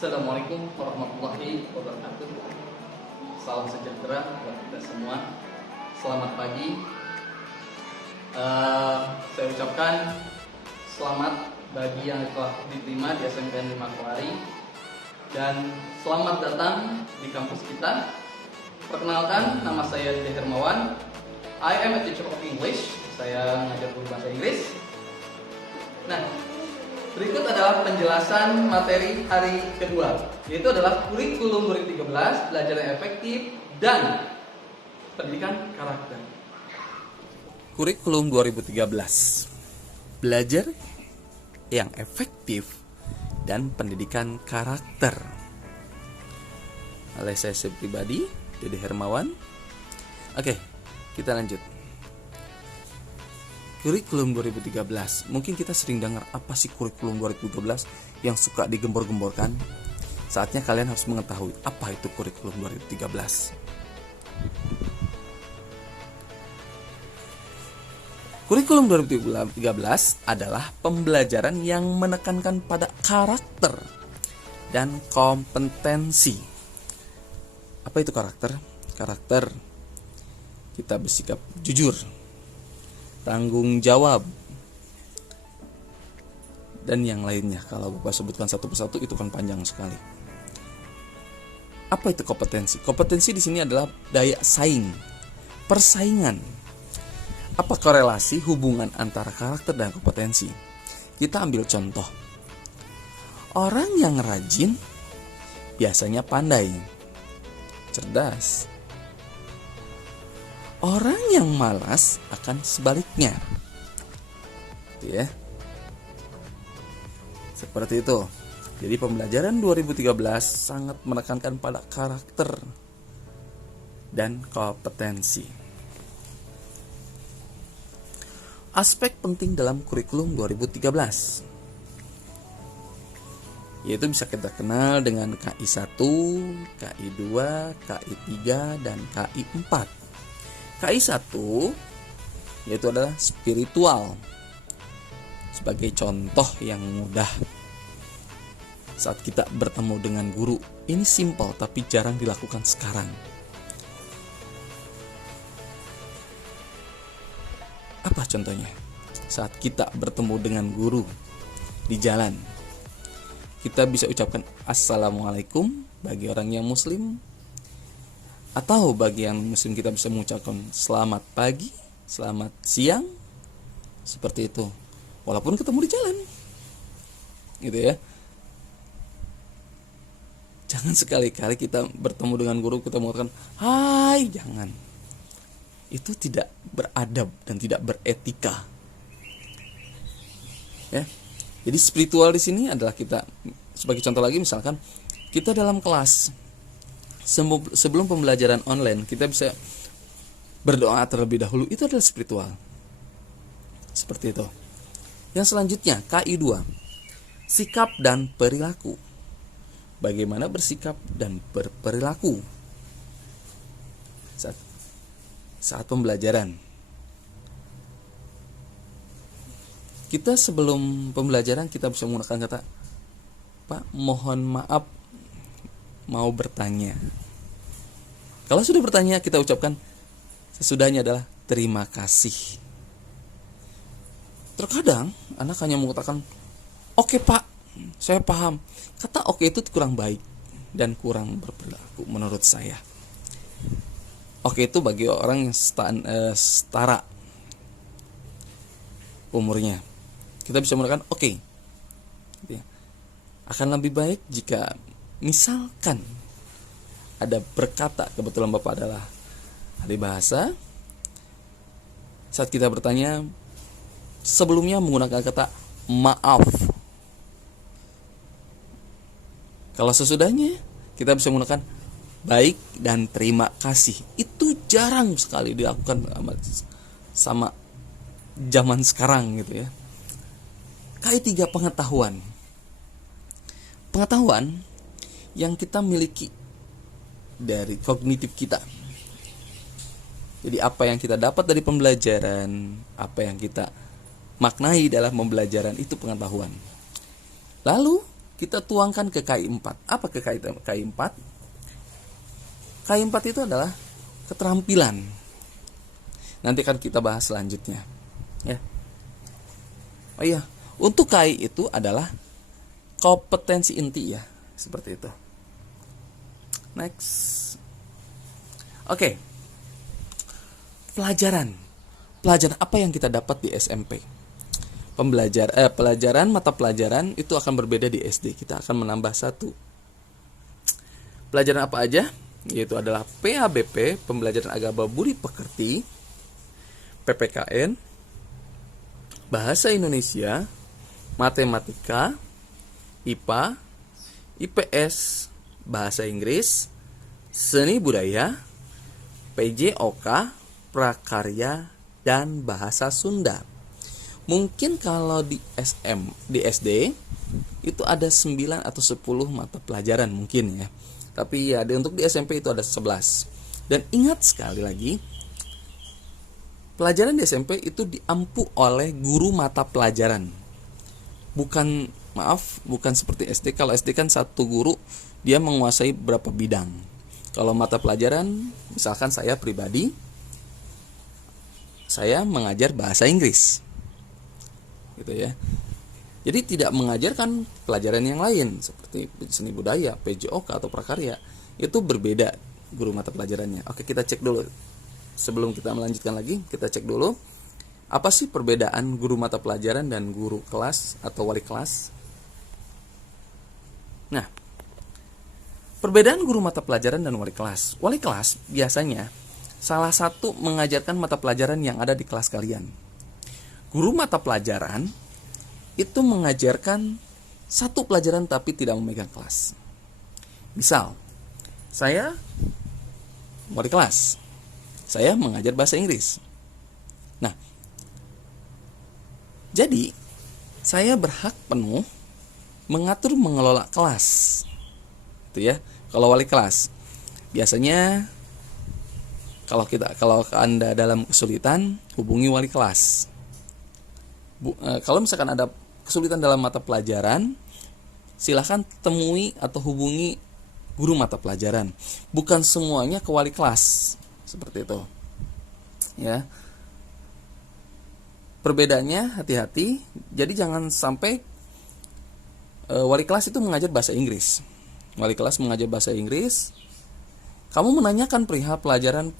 Assalamualaikum warahmatullahi wabarakatuh. Salam sejahtera buat kita semua. Selamat pagi. Saya ucapkan selamat bagi yang telah diterima di SNMPTN Makwari dan selamat datang di kampus kita. Perkenalkan, nama saya Dede Hermawan. I am a teacher of English. Saya mengajar guru bahasa Inggris. Nah, berikut adalah penjelasan materi hari kedua, yaitu adalah kurikulum 2013, belajar yang efektif dan pendidikan karakter. Kurikulum 2013, belajar yang efektif dan pendidikan karakter. Oleh saya pribadi, Dede Hermawan. Oke, kita lanjut. Kurikulum 2013. Mungkin kita sering dengar apa sih kurikulum 2013 yang suka digembor-gemborkan. Saatnya kalian harus mengetahui apa itu kurikulum 2013. Kurikulum 2013 adalah pembelajaran yang menekankan pada karakter dan kompetensi. Apa itu karakter? Karakter kita bersikap jujur, tanggung jawab, dan yang lainnya. Kalau Bapak sebutkan satu persatu itu kan panjang sekali. Apa itu kompetensi? Kompetensi di sini adalah daya saing, persaingan. Apa korelasi hubungan antara karakter dan kompetensi? Kita ambil contoh. Orang yang rajin biasanya pandai, cerdas. Orang yang malas akan sebaliknya. Ya. Seperti itu. Jadi pembelajaran 2013 sangat menekankan pada karakter dan kompetensi. Aspek penting dalam kurikulum 2013 yaitu bisa kita kenal dengan KI1, KI2, KI3, dan KI4. KI1 yaitu adalah spiritual. Sebagai contoh yang mudah, saat kita bertemu dengan guru, ini simpel tapi jarang dilakukan sekarang. Apa contohnya? Saat kita bertemu dengan guru di jalan, kita bisa ucapkan Assalamualaikum bagi orang yang muslim, atau bagi yang muslim kita bisa mengucapkan selamat pagi, selamat siang, seperti itu. Walaupun ketemu di jalan, gitu ya. Jangan sekali-kali kita bertemu dengan guru kita mengatakan hai, jangan. Itu tidak beradab dan tidak beretika. Ya. Jadi spiritual di sini adalah kita, sebagai contoh lagi misalkan kita dalam kelas, sebelum pembelajaran online kita bisa berdoa terlebih dahulu, itu adalah spiritual. Seperti itu. Yang selanjutnya KI2, sikap dan perilaku. Bagaimana bersikap dan berperilaku saat pembelajaran. Kita sebelum pembelajaran kita bisa menggunakan kata, Pak, mohon maaf, mau bertanya. Kalau sudah bertanya, kita ucapkan sesudahnya adalah terima kasih. Terkadang anak hanya mengatakan oke Pak, saya paham. Kata oke itu kurang baik dan kurang berperilaku menurut saya. Oke itu bagi orang yang setara umurnya, kita bisa menggunakan oke. Akan lebih baik jika misalkan ada berkata, kebetulan Bapak adalah ahli bahasa, saat kita bertanya sebelumnya menggunakan kata maaf. Kalau sesudahnya kita bisa menggunakan baik dan terima kasih. Itu jarang sekali dilakukan sama zaman sekarang gitu ya. KI3, pengetahuan. Pengetahuan yang kita miliki dari kognitif kita. Jadi apa yang kita dapat dari pembelajaran, apa yang kita maknai dalam pembelajaran, itu pengetahuan. Lalu kita tuangkan ke KI 4. Apa ke KI 4? KI 4 itu adalah keterampilan. Nanti akan kita bahas selanjutnya, ya. Oh iya, untuk KI itu adalah kompetensi inti, ya, seperti itu. Next. Oke. Pelajaran apa yang kita dapat di SMP? Pelajaran mata pelajaran itu akan berbeda di SD. Kita akan menambah satu. Pelajaran apa aja? Yaitu adalah PABP, pembelajaran agama budi pekerti, PPKN, bahasa Indonesia, matematika, IPA, IPS, bahasa Inggris, seni budaya, PJOK, prakarya, dan bahasa Sunda. Mungkin kalau di SD itu ada 9 atau 10 mata pelajaran mungkin, ya. Tapi ya untuk di SMP itu ada 11. Dan ingat sekali lagi, pelajaran di SMP itu diampu oleh guru mata pelajaran. Bukan seperti SD. Kalau SD kan satu guru dia menguasai berapa bidang. Kalau mata pelajaran, misalkan saya pribadi, saya mengajar bahasa Inggris, gitu ya. Jadi tidak mengajarkan pelajaran yang lain seperti seni budaya, PJOK atau prakarya. Itu berbeda guru mata pelajarannya. Oke, kita cek dulu. Sebelum kita melanjutkan lagi, kita cek dulu apa sih perbedaan guru mata pelajaran dan guru kelas atau wali kelas. Nah, perbedaan guru mata pelajaran dan wali kelas. Wali kelas biasanya salah satu mengajarkan mata pelajaran yang ada di kelas kalian. Guru mata pelajaran itu mengajarkan satu pelajaran tapi tidak memegang kelas. Misal, saya wali kelas, saya mengajar bahasa Inggris. Nah, jadi saya berhak penuh mengatur mengelola kelas. Itu ya, kalau wali kelas. Biasanya kalau Anda dalam kesulitan, hubungi wali kelas. Kalau misalkan ada kesulitan dalam mata pelajaran, silahkan temui atau hubungi guru mata pelajaran. Bukan semuanya ke wali kelas, seperti itu. Ya. Perbedaannya hati-hati. Jadi jangan sampai wali kelas itu mengajar bahasa Inggris. Wali kelas mengajar bahasa Inggris, kamu menanyakan perihal pelajaran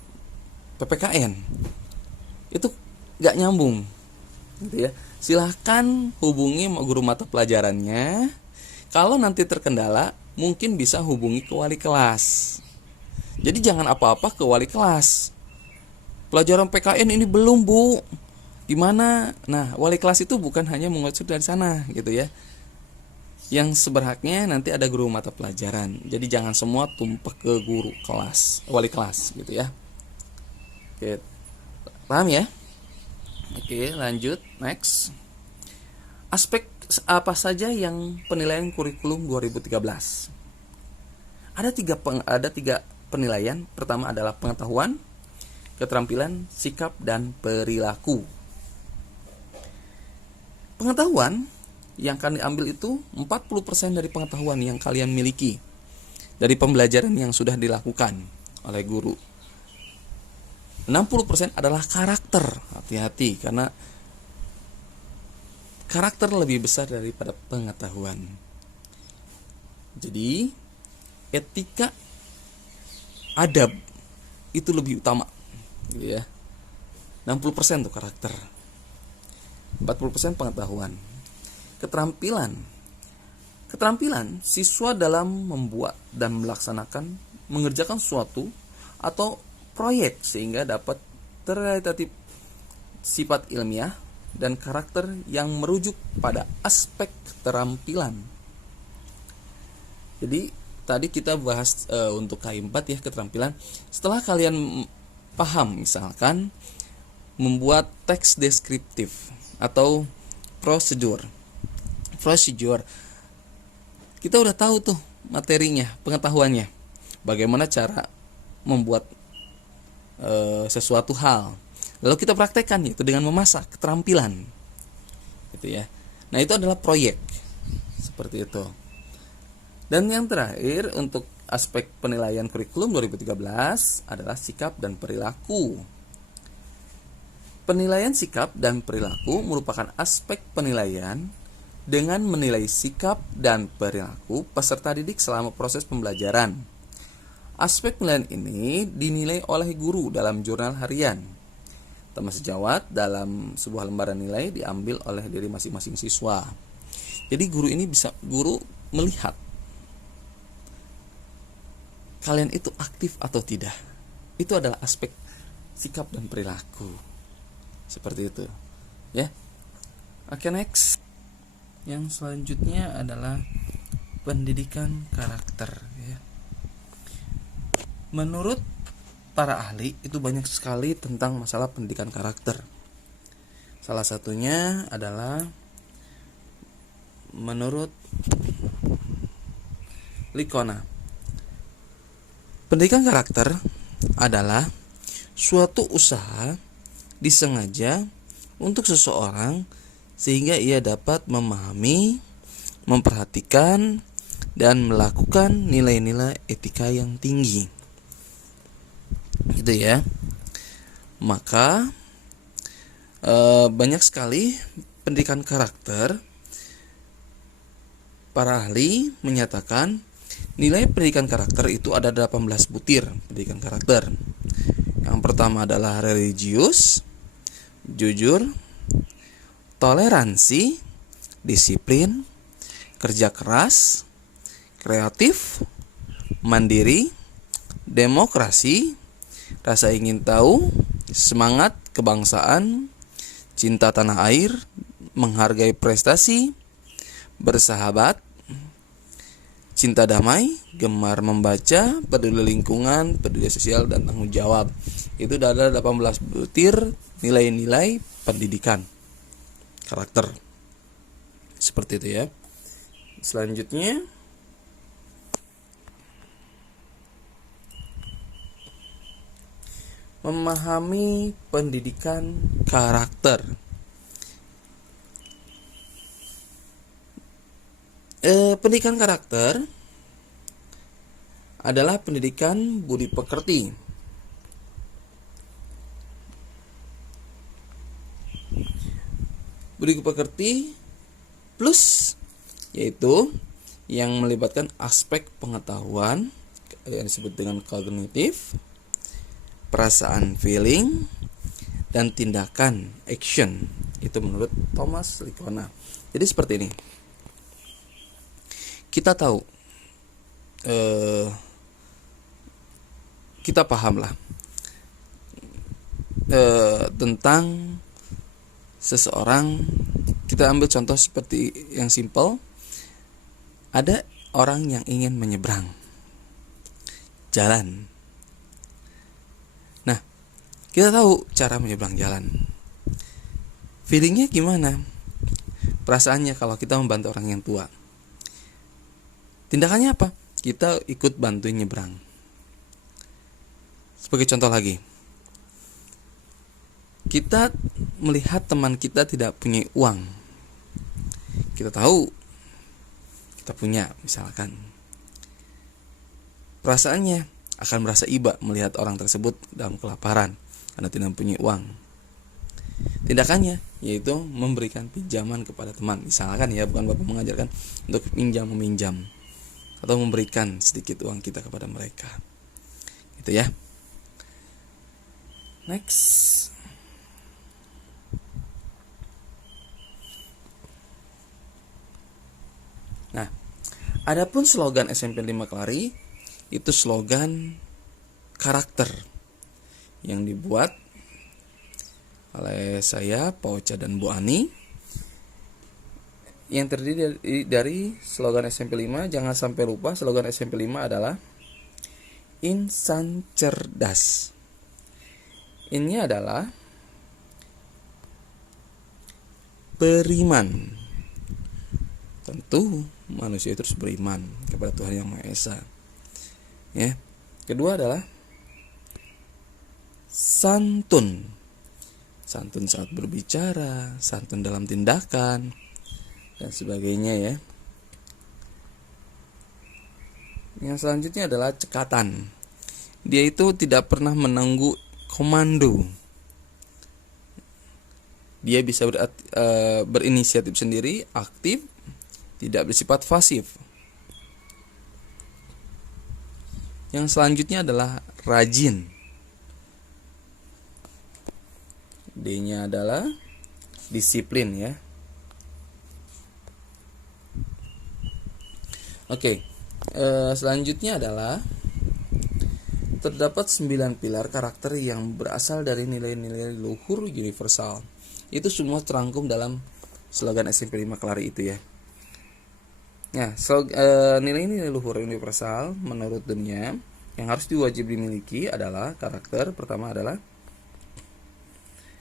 PPKN, itu gak nyambung, gitu ya. Silahkan hubungi guru mata pelajarannya. Kalau nanti terkendala, mungkin bisa hubungi ke wali kelas. Jadi jangan apa-apa ke wali kelas. Pelajaran PKN ini belum, Bu. Gimana? Nah, wali kelas itu bukan hanya mengatur dari sana, gitu ya. Yang seberhaknya nanti ada guru mata pelajaran. Jadi jangan semua tumpah ke guru kelas, wali kelas, gitu ya. Oke, paham ya? Oke, lanjut, next. Aspek apa saja yang penilaian kurikulum 2013? Ada tiga penilaian. Pertama adalah pengetahuan, keterampilan, sikap, dan perilaku. Pengetahuan yang akan diambil itu 40% dari pengetahuan yang kalian miliki dari pembelajaran yang sudah dilakukan oleh guru. 60% adalah karakter. Hati-hati, karena karakter lebih besar daripada pengetahuan. Jadi etika, adab itu lebih utama, gitu ya. 60% tuh karakter, 40% pengetahuan. Keterampilan siswa dalam membuat dan mengerjakan suatu atau proyek sehingga dapat terrealisasi sifat ilmiah dan karakter yang merujuk pada aspek keterampilan. Jadi tadi kita bahas untuk K4 ya, keterampilan. Setelah kalian paham, misalkan membuat teks deskriptif atau prosedur, kita udah tahu tuh materinya, pengetahuannya, bagaimana cara membuat sesuatu hal, lalu kita praktekkan itu dengan memasak, keterampilan, gitu ya. Nah, itu adalah proyek, seperti itu. Dan yang terakhir untuk aspek penilaian kurikulum 2013 adalah sikap dan perilaku. Penilaian sikap dan perilaku merupakan aspek penilaian dengan menilai sikap dan perilaku peserta didik selama proses pembelajaran. Aspek penilaian ini dinilai oleh guru dalam jurnal harian. Teman sejawat dalam sebuah lembaran nilai diambil oleh diri masing-masing siswa. Jadi guru melihat kalian itu aktif atau tidak. Itu adalah aspek sikap dan perilaku. Seperti itu, ya. Oke, next. Yang selanjutnya adalah pendidikan karakter, ya. Menurut para ahli itu banyak sekali tentang masalah pendidikan karakter. Salah satunya adalah menurut Licona. Pendidikan karakter adalah suatu usaha disengaja untuk seseorang sehingga ia dapat memahami, memperhatikan, dan melakukan nilai-nilai etika yang tinggi. Gitu ya. Maka banyak sekali pendidikan karakter. Para ahli menyatakan nilai pendidikan karakter itu ada 18 butir pendidikan karakter. Yang pertama adalah religius, jujur, toleransi, disiplin, kerja keras, kreatif, mandiri, demokrasi, rasa ingin tahu, semangat kebangsaan, cinta tanah air, menghargai prestasi, bersahabat, cinta damai, gemar membaca, peduli lingkungan, peduli sosial, dan tanggung jawab. Itu ada 18 butir nilai-nilai pendidikan karakter. Seperti itu ya. Selanjutnya memahami pendidikan karakter. Pendidikan karakter adalah pendidikan budi pekerti. Budi pekerti plus, yaitu yang melibatkan aspek pengetahuan yang disebut dengan kognitif, perasaan feeling, dan tindakan action. Itu menurut Thomas Licona. Jadi seperti ini. Kita tahu, kita pahamlah tentang seseorang. Kita ambil contoh seperti yang simple. Ada orang yang ingin menyeberang jalan. Nah, kita tahu cara menyeberang jalan. Feelingnya gimana? Perasaannya kalau kita membantu orang yang tua. Tindakannya apa? Kita ikut bantuin nyebrang. Sebagai contoh lagi, kita melihat teman kita tidak punya uang. Kita tahu kita punya, misalkan. Perasaannya akan merasa iba melihat orang tersebut dalam kelaparan karena tidak punya uang. Tindakannya yaitu memberikan pinjaman kepada teman. Misalkan ya, bukan Bapak mengajarkan untuk meminjam atau memberikan sedikit uang kita kepada mereka. Gitu ya. Next. Nah, adapun slogan SMP 5 Kelari itu slogan karakter yang dibuat oleh saya, Pak Ocha, dan Bu Ani, yang terdiri dari slogan SMP 5. Jangan sampai lupa, slogan SMP 5 adalah insan cerdas. Ini adalah beriman. Tentu manusia itu harus beriman kepada Tuhan Yang Maha Esa. Ya. Kedua adalah santun. Santun saat berbicara, santun dalam tindakan, dan sebagainya ya. Yang selanjutnya adalah cekatan. Dia itu tidak pernah menunggu komando. Dia bisa berinisiatif sendiri, aktif, tidak bersifat pasif. Yang selanjutnya adalah rajin. D-nya adalah disiplin ya. Oke, selanjutnya adalah terdapat 9 pilar karakter yang berasal dari nilai-nilai luhur universal. Itu semua terangkum dalam slogan SMP 5 Kelari itu ya. Nah, nilai-nilai luhur universal menurut dunia yang harus diwajib dimiliki adalah karakter. Pertama adalah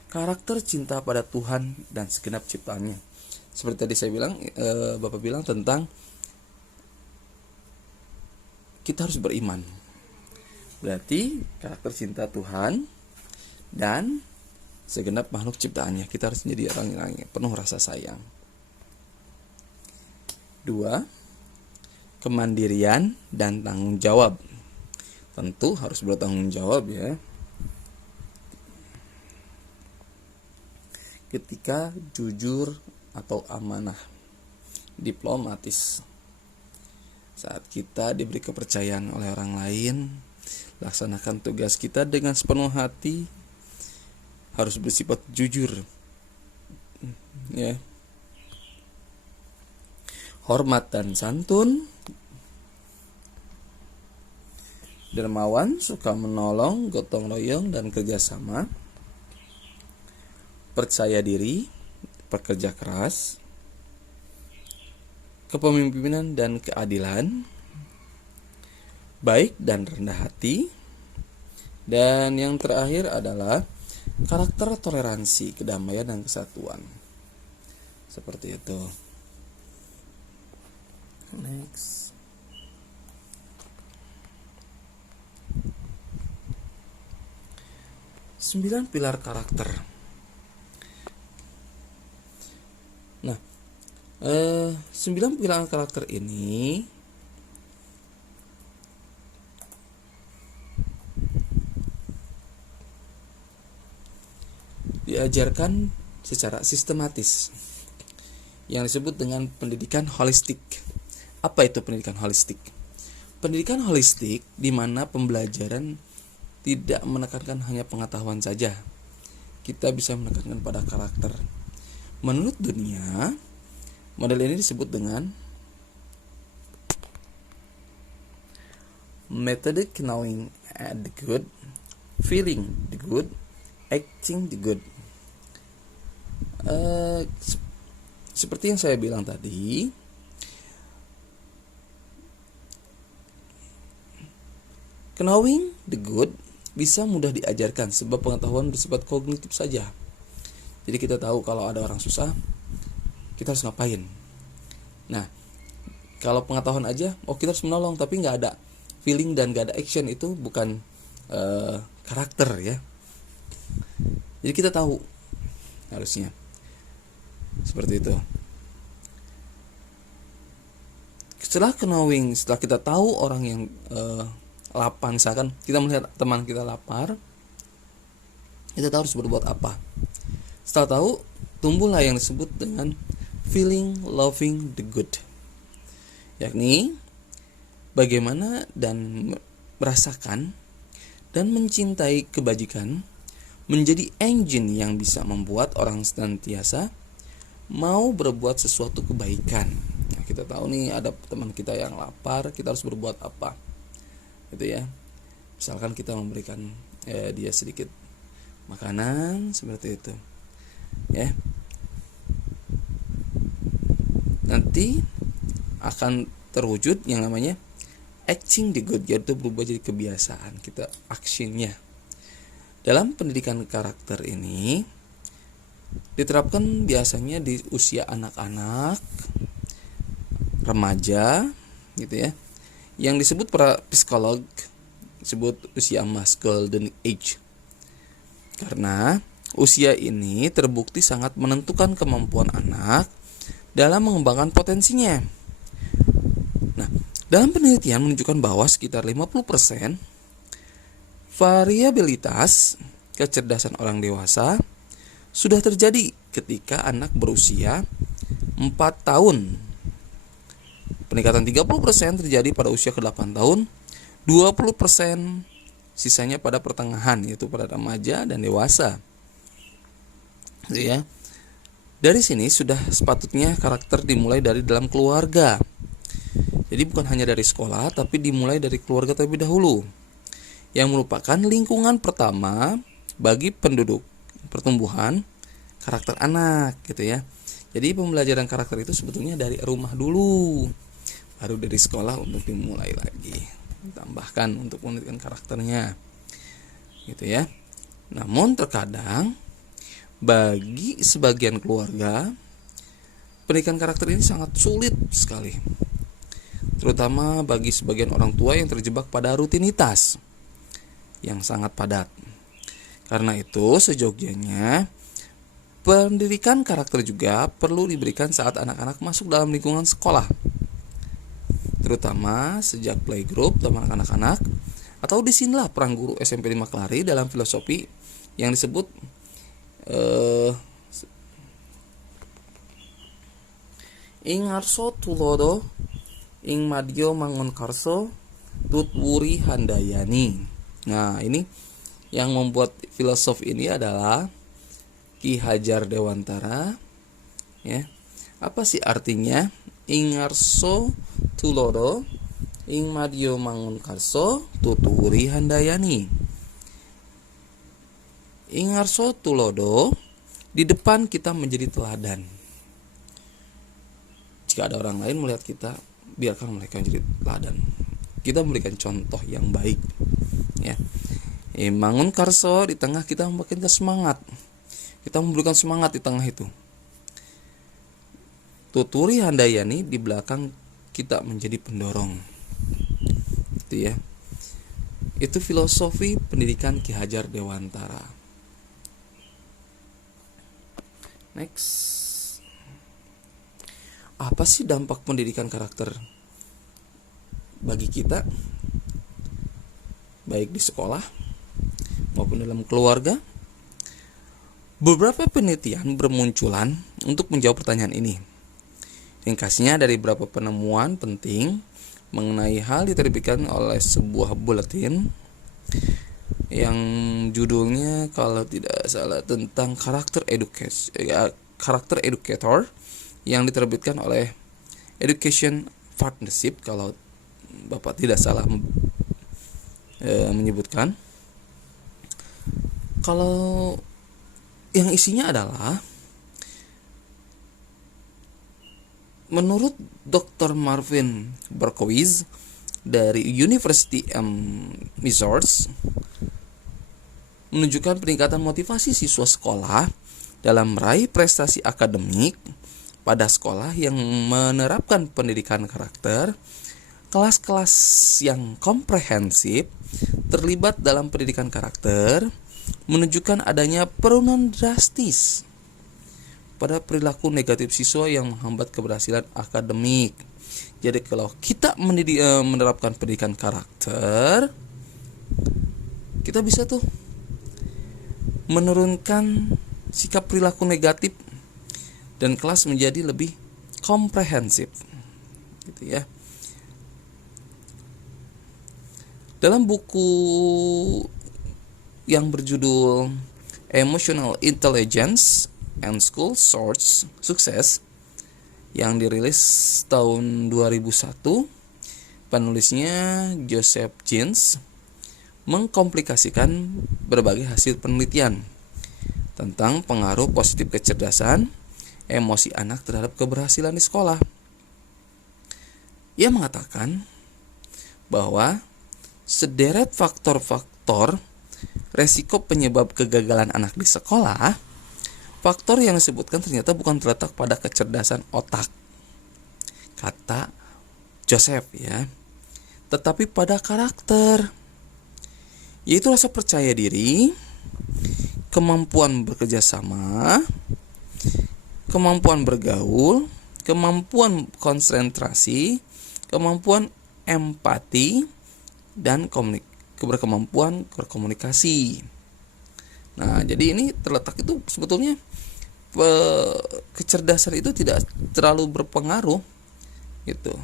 karakter cinta pada Tuhan dan segenap ciptaannya. Seperti tadi saya bilang, Bapak bilang tentang kita harus beriman. Berarti karakter cinta Tuhan dan segenap makhluk ciptaannya. Kita harus menjadi orang yang penuh rasa sayang. 2. Kemandirian dan tanggung jawab. Tentu harus bertanggung jawab ya. Ketika jujur atau amanah, diplomatis. Saat kita diberi kepercayaan oleh orang lain, laksanakan tugas kita dengan sepenuh hati, harus bersifat jujur ya. Hormat dan santun, dermawan, suka menolong, gotong royong dan kerjasama, percaya diri, pekerja keras, kepemimpinan dan keadilan, baik dan rendah hati, dan yang terakhir adalah karakter toleransi, kedamaian dan kesatuan. Seperti itu. Next. Sembilan pilar karakter. Nah, 9 pilar karakter ini diajarkan secara sistematis yang disebut dengan pendidikan holistik. Apa itu pendidikan holistik? Pendidikan holistik di mana pembelajaran tidak menekankan hanya pengetahuan saja. Kita bisa menekankan pada karakter. Menurut dunia, model ini disebut dengan methodic knowing the good, feeling the good, acting the good. Seperti yang saya bilang tadi, knowing the good bisa mudah diajarkan sebab pengetahuan bersifat kognitif saja. Jadi kita tahu kalau ada orang susah, kita harus ngapain. Nah, kalau pengetahuan aja, kita harus menolong, tapi nggak ada feeling dan nggak ada action, itu bukan karakter ya. Jadi kita tahu harusnya seperti itu. Setelah knowing, setelah kita tahu orang yang lapar, misalkan kita melihat teman kita lapar, kita tahu harus berbuat apa. Setelah tahu, tumbuhlah yang disebut dengan feeling loving the good, yakni bagaimana dan merasakan dan mencintai kebajikan menjadi engine yang bisa membuat orang senantiasa mau berbuat sesuatu kebaikan. Nah, kita tahu nih ada teman kita yang lapar, kita harus berbuat apa, gitu ya. Misalkan kita memberikan dia sedikit makanan seperti itu, ya. Nanti akan terwujud yang namanya acting the good, yaitu berubah jadi kebiasaan kita, actionnya. Dalam pendidikan karakter ini diterapkan biasanya di usia anak-anak, remaja, gitu ya. Yang disebut para psikolog disebut usia emas, golden age. Karena usia ini terbukti sangat menentukan kemampuan anak dalam mengembangkan potensinya. Nah, Dalam penelitian menunjukkan bahwa sekitar 50% variabilitas kecerdasan orang dewasa sudah terjadi ketika anak berusia 4 tahun. Peningkatan 30% terjadi pada usia ke-8 tahun, 20% sisanya pada pertengahan, yaitu pada remaja dan dewasa. Ya. Dari sini sudah sepatutnya karakter dimulai dari dalam keluarga. Jadi bukan hanya dari sekolah, tapi dimulai dari keluarga terlebih dahulu, yang merupakan lingkungan pertama bagi penduduk pertumbuhan karakter anak, gitu ya. Jadi pembelajaran karakter itu sebetulnya dari rumah dulu, baru dari sekolah untuk dimulai lagi, ditambahkan untuk menunjukkan karakternya, gitu ya. Namun terkadang bagi sebagian keluarga pendidikan karakter ini sangat sulit sekali, terutama bagi sebagian orang tua yang terjebak pada rutinitas yang sangat padat. Karena itu sejogjanya pendidikan karakter juga perlu diberikan saat anak-anak masuk dalam lingkungan sekolah, terutama sejak playgroup teman anak-anak, atau disinilah peran guru SMP 5 Kelari dalam filosofi yang disebut ing arso tulodo ing madyo mangun karso tutwuri handayani. Nah, ini yang membuat filosof ini adalah Ki Hajar Dewantara, ya. Apa sih artinya? Ing arso tulodo ing madyo mangun karso tutwuri handayani. Ing arso tulodo, di depan kita menjadi teladan. Jika ada orang lain melihat kita, biarkan mereka menjadi teladan. Kita memberikan contoh yang baik, ya. Mangun karso, di tengah kita memberikan semangat. Kita memberikan semangat di tengah itu. Tuturi handayani, di belakang kita menjadi pendorong. Itu ya. Itu filosofi pendidikan Ki Hajar Dewantara. Next. Apa sih dampak pendidikan karakter bagi kita, baik di sekolah maupun dalam keluarga? Beberapa penelitian bermunculan untuk menjawab pertanyaan ini. Ringkasnya dari beberapa penemuan penting mengenai hal diterbitkan oleh sebuah buletin yang judulnya, kalau tidak salah, tentang karakter educator, yang diterbitkan oleh Education Partnership, kalau Bapak tidak salah menyebutkan. Kalau yang isinya adalah, menurut Dr. Marvin Berkowitz dari University Missouri, menunjukkan peningkatan motivasi siswa sekolah dalam meraih prestasi akademik pada sekolah yang menerapkan pendidikan karakter. Kelas-kelas yang komprehensif terlibat dalam pendidikan karakter menunjukkan adanya penurunan drastis pada perilaku negatif siswa yang menghambat keberhasilan akademik. Jadi kalau kita menerapkan pendidikan karakter, kita bisa tuh menurunkan sikap perilaku negatif dan kelas menjadi lebih komprehensif, gitu ya. Dalam buku yang berjudul Emotional Intelligence and School Success yang dirilis tahun 2001, penulisnya Joseph Jins mengkomplikasikan berbagai hasil penelitian tentang pengaruh positif kecerdasan emosi anak terhadap keberhasilan di sekolah. Ia mengatakan bahwa sederet faktor-faktor resiko penyebab kegagalan anak di sekolah, faktor yang disebutkan ternyata bukan terletak pada kecerdasan otak, kata Joseph, ya, tetapi pada karakter, yaitu rasa percaya diri, kemampuan bekerja sama, kemampuan bergaul, kemampuan konsentrasi, kemampuan empati, dan berkemampuan berkomunikasi. Nah, jadi ini terletak itu sebetulnya kecerdasan itu tidak terlalu berpengaruh gitu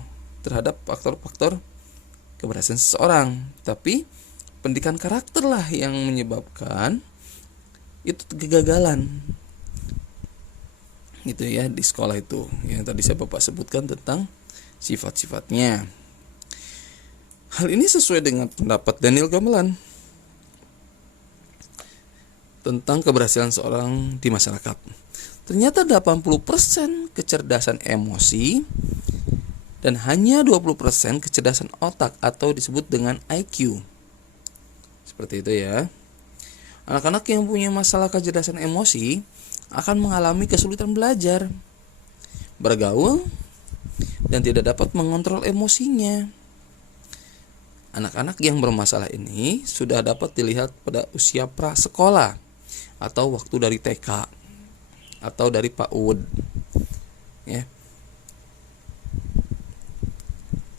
terhadap faktor-faktor keberhasilan seseorang, tapi pendidikan karakter lah yang menyebabkan itu kegagalan gitu ya di sekolah itu, yang tadi saya Bapak sebutkan tentang sifat-sifatnya. Hal ini sesuai dengan pendapat Daniel Gamelan tentang keberhasilan seorang di masyarakat. Ternyata 80% kecerdasan emosi dan hanya 20% kecerdasan otak atau disebut dengan IQ. Seperti itu ya. Anak-anak yang punya masalah kecerdasan emosi akan mengalami kesulitan belajar, bergaul, dan tidak dapat mengontrol emosinya. Anak-anak yang bermasalah ini sudah dapat dilihat pada usia prasekolah atau waktu dari TK atau dari PAUD ya.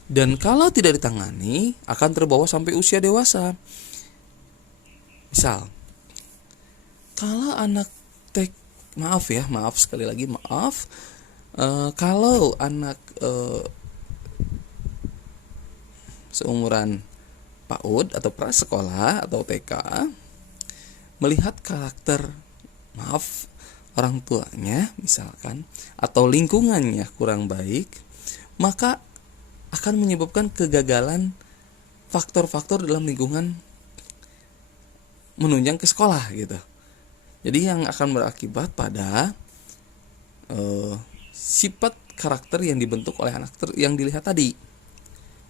Dan kalau tidak ditangani akan terbawa sampai usia dewasa. Misal, kalau anak kalau anak seumuran PAUD atau prasekolah atau TK melihat karakter orang tuanya misalkan atau lingkungannya kurang baik, maka akan menyebabkan kegagalan faktor-faktor dalam lingkungan menunjang ke sekolah gitu. Jadi yang akan berakibat pada sifat karakter yang dibentuk oleh anak yang dilihat tadi.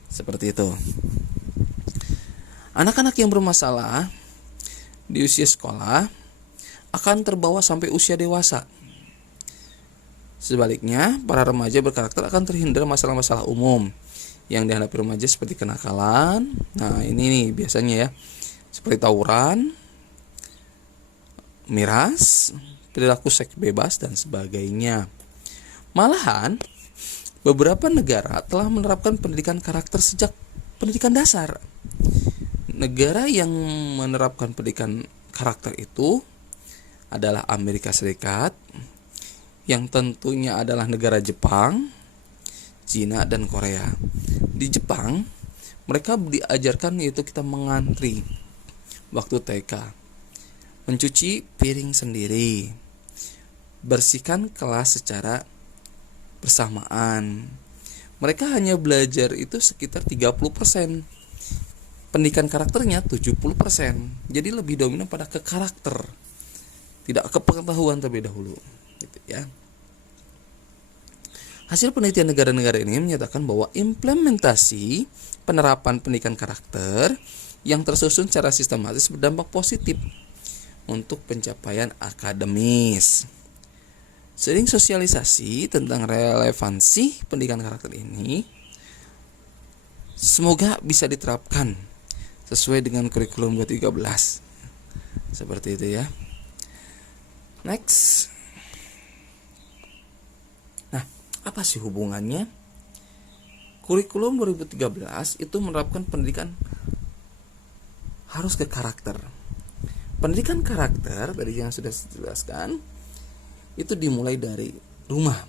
Seperti itu. Anak-anak yang bermasalah di usia sekolah akan terbawa sampai usia dewasa. Sebaliknya, para remaja berkarakter akan terhindar masalah-masalah umum yang dihadapi remaja seperti kenakalan. Nah, ini nih biasanya ya, seperti tawuran, miras, perilaku seks bebas, dan sebagainya. Malahan, beberapa negara telah menerapkan pendidikan karakter sejak pendidikan dasar. Negara yang menerapkan pendidikan karakter itu adalah Amerika Serikat, yang tentunya adalah negara Jepang, Cina, dan Korea. Di Jepang, mereka diajarkan yaitu kita mengantri waktu TK, mencuci piring sendiri, bersihkan kelas secara bersamaan. Mereka hanya belajar itu sekitar 30%. Pendidikan karakternya 70%. Jadi lebih dominan pada ke karakter, tidak ke pengetahuan terlebih dahulu gitu ya. Hasil penelitian negara-negara ini menyatakan bahwa implementasi penerapan pendidikan karakter yang tersusun secara sistematis berdampak positif untuk pencapaian akademis. Sering sosialisasi tentang relevansi pendidikan karakter ini semoga bisa diterapkan sesuai dengan kurikulum 2013. Seperti itu ya. Next. Nah, apa sih hubungannya? Kurikulum 2013 itu menerapkan pendidikan harus ke karakter. Pendidikan karakter dari yang sudah dijelaskan itu dimulai dari rumah.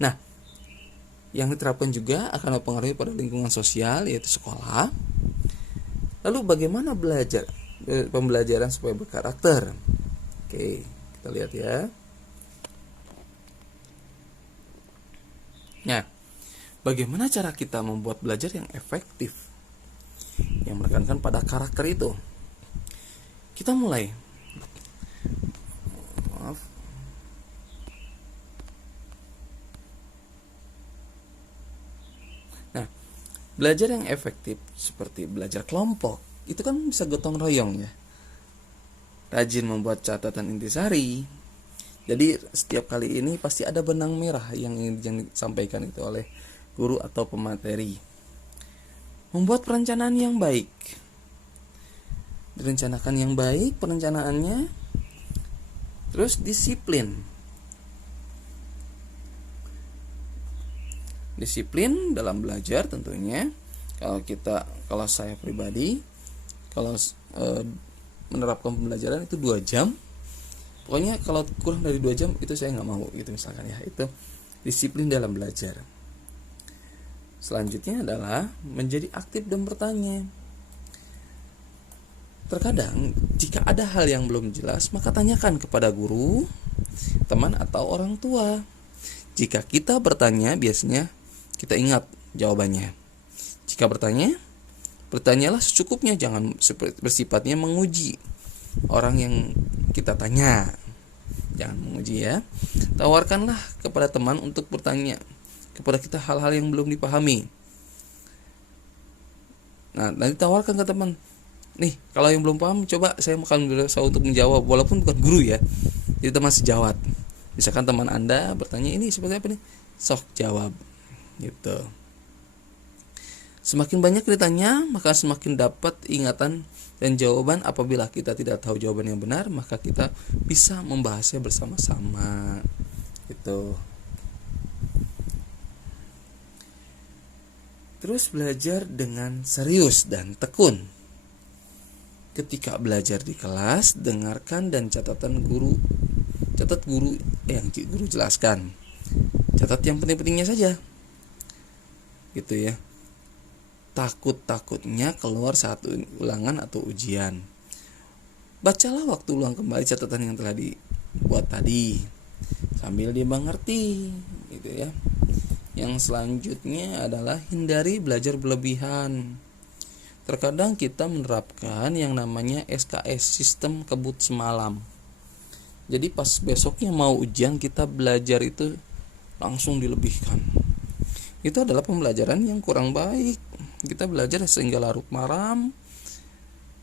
Nah, yang diterapkan juga akan mempengaruhi pada lingkungan sosial yaitu sekolah. Lalu bagaimana pembelajaran supaya berkarakter? Oke, kita lihat ya. Nah, bagaimana cara kita membuat belajar yang efektif, yang menekankan pada karakter itu? Kita mulai. Nah, belajar yang efektif seperti belajar kelompok itu kan bisa gotong royong ya. Rajin membuat catatan intisari. Jadi setiap kali ini pasti ada benang merah yang disampaikan itu oleh guru atau pemateri. Membuat perencanaan yang baik. Direncanakan yang baik perencanaannya. Terus disiplin. Disiplin dalam belajar tentunya Kalau saya pribadi, kalau menerapkan pembelajaran itu 2 jam. Pokoknya kalau kurang dari 2 jam itu saya nggak mau gitu misalkan ya. Itu disiplin dalam belajar. Selanjutnya adalah menjadi aktif dan bertanya. Terkadang jika ada hal yang belum jelas, maka tanyakan kepada guru, teman atau orang tua. Jika kita bertanya, biasanya kita ingat jawabannya. Jika bertanya, bertanyalah secukupnya, jangan bersifatnya menguji orang yang kita tanya. Jangan menguji ya. Tawarkanlah kepada teman untuk bertanya kepada kita hal-hal yang belum dipahami. Nah, nanti tawarkan ke teman. Nih, kalau yang belum paham, coba saya akan berusaha untuk menjawab, walaupun bukan guru ya. Jadi teman sejawat. Misalkan teman Anda bertanya, ini seperti apa nih? Sok jawab. Gitu. Semakin banyak ditanya, maka semakin dapat ingatan dan jawaban. Apabila kita tidak tahu jawaban yang benar, maka kita bisa membahasnya bersama-sama. Gitu. Terus belajar dengan serius dan tekun. Ketika belajar di kelas, dengarkan dan catat guru yang guru jelaskan. Catat yang penting-pentingnya saja. Gitu ya. Takut-takutnya keluar saat ulangan atau ujian. Bacalah waktu ulang kembali catatan yang telah dibuat tadi sambil dimengerti, gitu ya. Yang selanjutnya adalah hindari belajar berlebihan. Terkadang kita menerapkan yang namanya SKS, sistem kebut semalam. Jadi pas besoknya mau ujian, kita belajar itu langsung dilebihkan. Itu adalah pembelajaran yang kurang baik. Kita belajar sehingga larut malam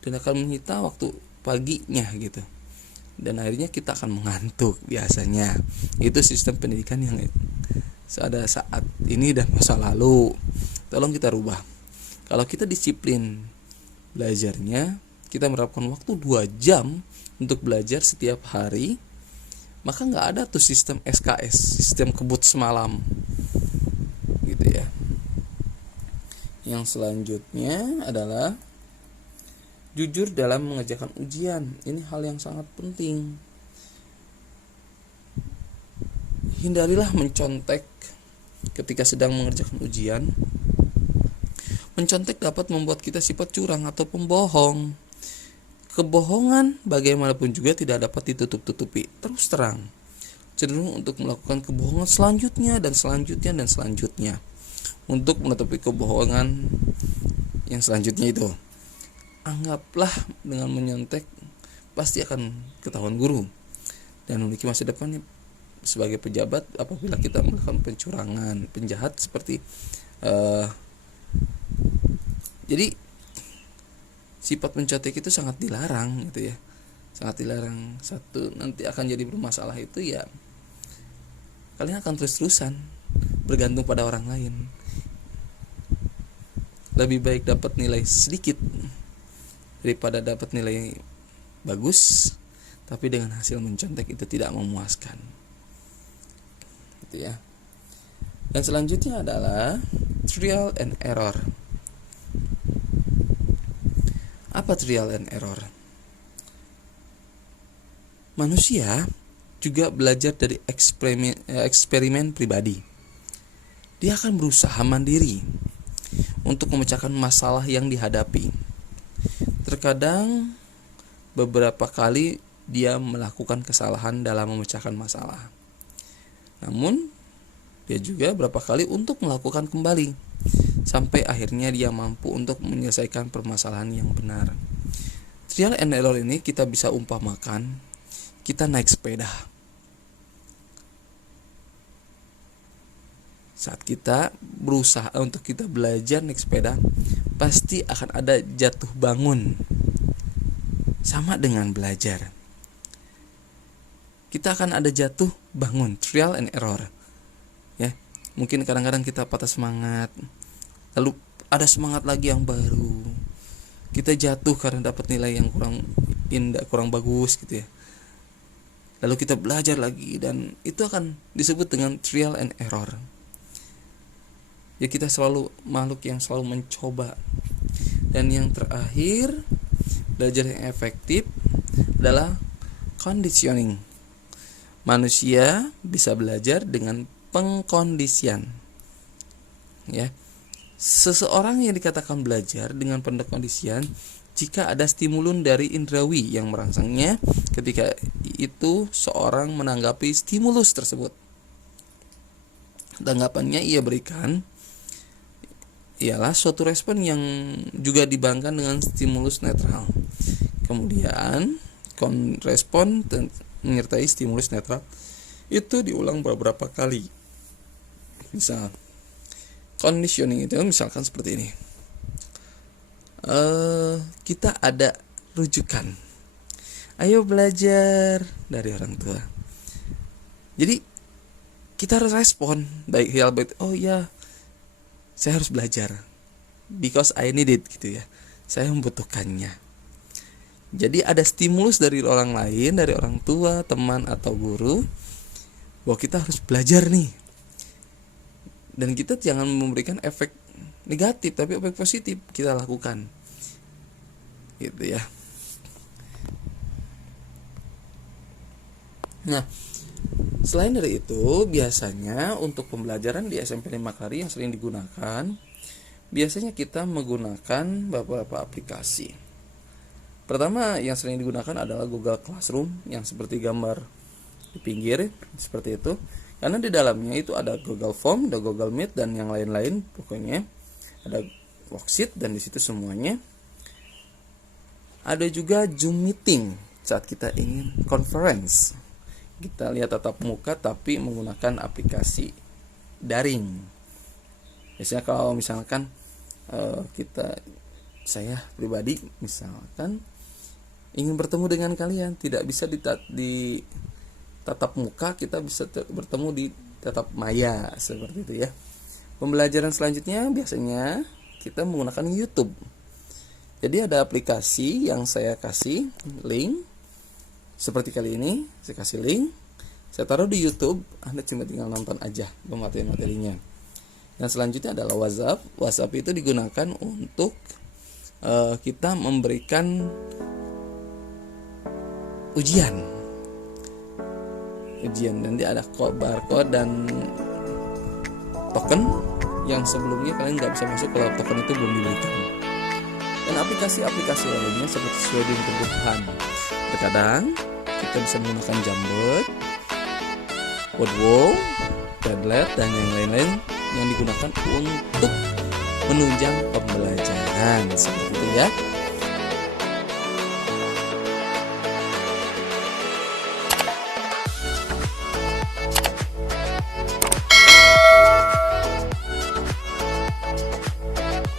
dan akan menyita waktu paginya gitu. Dan akhirnya kita akan mengantuk biasanya. Itu sistem pendidikan yang ada saat ini dan masa lalu. Tolong kita rubah. Kalau kita disiplin belajarnya, kita menerapkan waktu 2 jam untuk belajar setiap hari, maka nggak ada tuh sistem SKS, sistem kebut semalam, gitu ya. Yang selanjutnya adalah jujur dalam mengerjakan ujian. Ini hal yang sangat penting. Hindarilah mencontek ketika sedang mengerjakan ujian. Mencontek dapat membuat kita sifat curang atau pembohong. Kebohongan bagaimanapun juga tidak dapat ditutup-tutupi. Terus terang, cenderung untuk melakukan kebohongan selanjutnya dan selanjutnya dan selanjutnya untuk menutupi kebohongan yang selanjutnya itu. Anggaplah dengan menyontek pasti akan ketahuan guru dan memiliki masa depan sebagai pejabat apabila kita melakukan pencurangan, penjahat seperti jadi sifat mencontek itu sangat dilarang gitu ya. Sangat dilarang. Satu, nanti akan jadi bermasalah itu ya kalian akan terus-terusan bergantung pada orang lain. Lebih baik dapat nilai sedikit daripada dapat nilai bagus tapi dengan hasil mencontek itu tidak memuaskan. Gitu ya. Dan selanjutnya adalah trial and error. Apa trial and error? Manusia juga belajar dari eksperimen pribadi. Dia akan berusaha mandiri untuk memecahkan masalah yang dihadapi. Terkadang beberapa kali dia melakukan kesalahan dalam memecahkan masalah. Namun dia juga beberapa kali untuk melakukan kembali sampai akhirnya dia mampu untuk menyelesaikan permasalahan yang benar. Trial and error ini kita bisa umpamakan kita naik sepeda. Saat kita berusaha untuk kita belajar naik sepeda, pasti akan ada jatuh bangun. Sama dengan belajar. Kita akan ada jatuh bangun, trial and error. Ya, mungkin kadang-kadang kita patah semangat. Lalu ada semangat lagi yang baru. Kita jatuh karena dapat nilai yang kurang indah, kurang bagus gitu ya. Lalu kita belajar lagi dan itu akan disebut dengan trial and error. Ya kita selalu makhluk yang selalu mencoba. Dan yang terakhir, belajar yang efektif adalah conditioning. Manusia bisa belajar dengan pengkondisian. Ya. Seseorang yang dikatakan belajar dengan pengkondisian jika ada stimulus dari indrawi yang merangsangnya ketika itu seorang menanggapi stimulus tersebut. Tanggapannya ia berikan ialah suatu respon yang juga dibanggakan dengan stimulus netral. Kemudian respon menyertai stimulus netral itu diulang beberapa kali. Misal conditioning itu misalkan seperti ini. Kita ada rujukan. Ayo belajar dari orang tua. Jadi kita harus respon baik hal baik. Oh ya, saya harus belajar because I need it gitu ya. Saya membutuhkannya. Jadi ada stimulus dari orang lain, dari orang tua, teman atau guru bahwa kita harus belajar nih. Dan kita jangan memberikan efek negatif tapi efek positif kita lakukan. Gitu ya. Nah, selain dari itu, biasanya untuk pembelajaran di SMP 5 Kari yang sering digunakan, biasanya kita menggunakan beberapa aplikasi. Pertama yang sering digunakan adalah Google Classroom yang seperti gambar di pinggir seperti itu. Karena di dalamnya itu ada Google Form, ada Google Meet dan yang lain-lain, pokoknya ada worksheet dan di situ semuanya. Ada juga Zoom meeting saat kita ingin conference. Kita lihat tatap muka tapi menggunakan aplikasi daring. Biasanya kalau misalkan saya pribadi misalkan ingin bertemu dengan kalian, tidak bisa di tatap muka, kita bisa bertemu di tatap maya seperti itu ya. Pembelajaran selanjutnya biasanya kita menggunakan YouTube. Jadi ada aplikasi yang saya kasih link seperti kali ini, saya kasih link, saya taruh di YouTube, Anda cuma tinggal nonton aja materi-materinya. Dan selanjutnya adalah WhatsApp. WhatsApp itu digunakan untuk kita memberikan ujian. Nanti ada barcode dan token yang sebelumnya kalian nggak bisa masuk kalau token itu belum diberikan. Dan aplikasi-aplikasi lainnya seperti sesuai dengan kebutuhan. Terkadang kita bisa menggunakan Jamboard, Wordwall, Padlet dan yang lain-lain yang digunakan untuk menunjang pembelajaran seperti itu ya.